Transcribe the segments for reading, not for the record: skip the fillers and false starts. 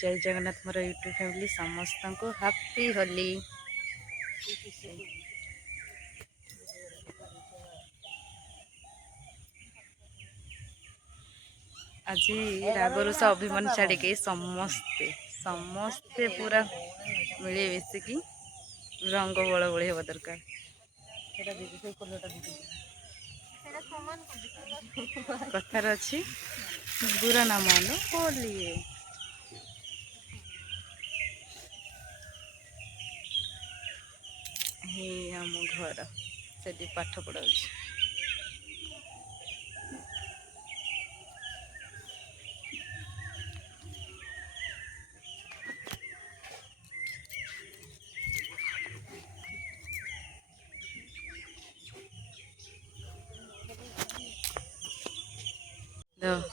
जय जगन्नाथ मोर YouTube family समस्त को हैप्पी होली। आज रागरुष अभिमान छाड़ के समस्ते समस्ते पूरा मिले मिसिकी रंग बड़ बड़ी हवा दरकार। कथार अच्छी बुरा ना मान होली आम घर से पाठ पढ़ा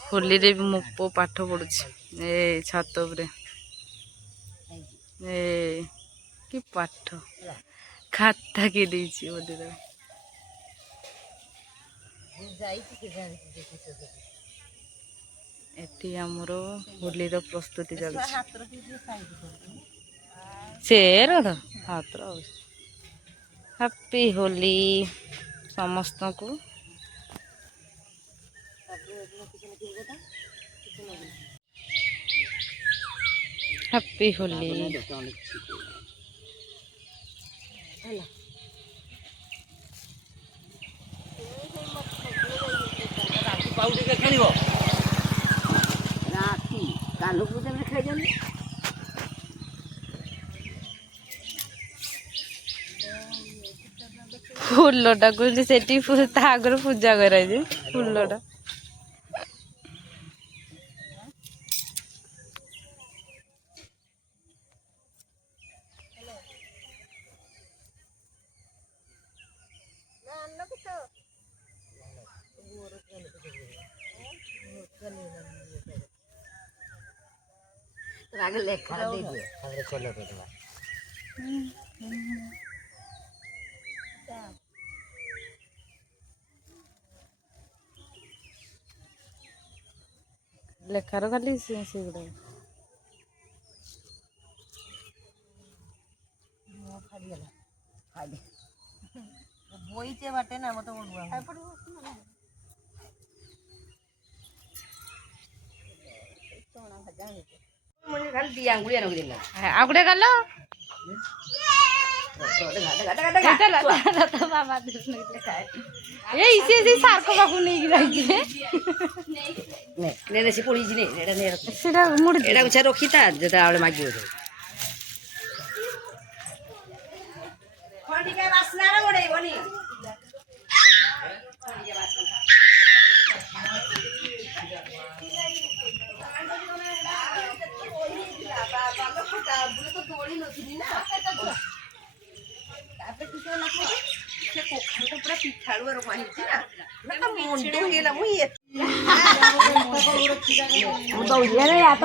होली रे भी मो पो पाठ पढ़ु छात कि पाठ खाता के देछि बोले एटी हमर होली रो प्रस्तुति चल शेर हाथ हैप्पी होली समस्त को। हैप्पी होली फुलटा को आगर पूजा कराई फुलटा लेखा लेखार खाली से गुड़ा बोईचे बाटे ना मत आगुड़े गल सार्क पाक नहीं रखी था जो मागे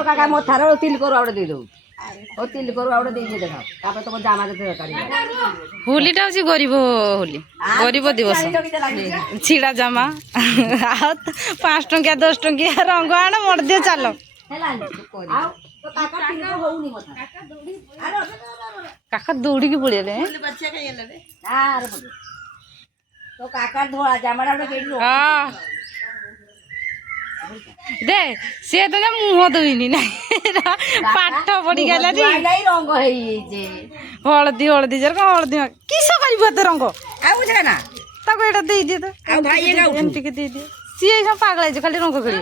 काका मो थार तिल करू आवड़े दे दो तिल करू आवड़े दे देख तापर तुम जामा दे होलीटा हूँ गरीब होली गरीब दिवस छिड़ा जामा 5 टंकिया 10 टंकिया रंग आण मर दियो चलो काका दौड़ी की पड़े तो काका धोला जामा दे से तो मुह दुईनी ना पाठ पड़ी गला रंग हलदी हलदी जर हलदी किस कर रंग ना एटा दे दिए तो दे दिए सी पागल खाली रंग खेल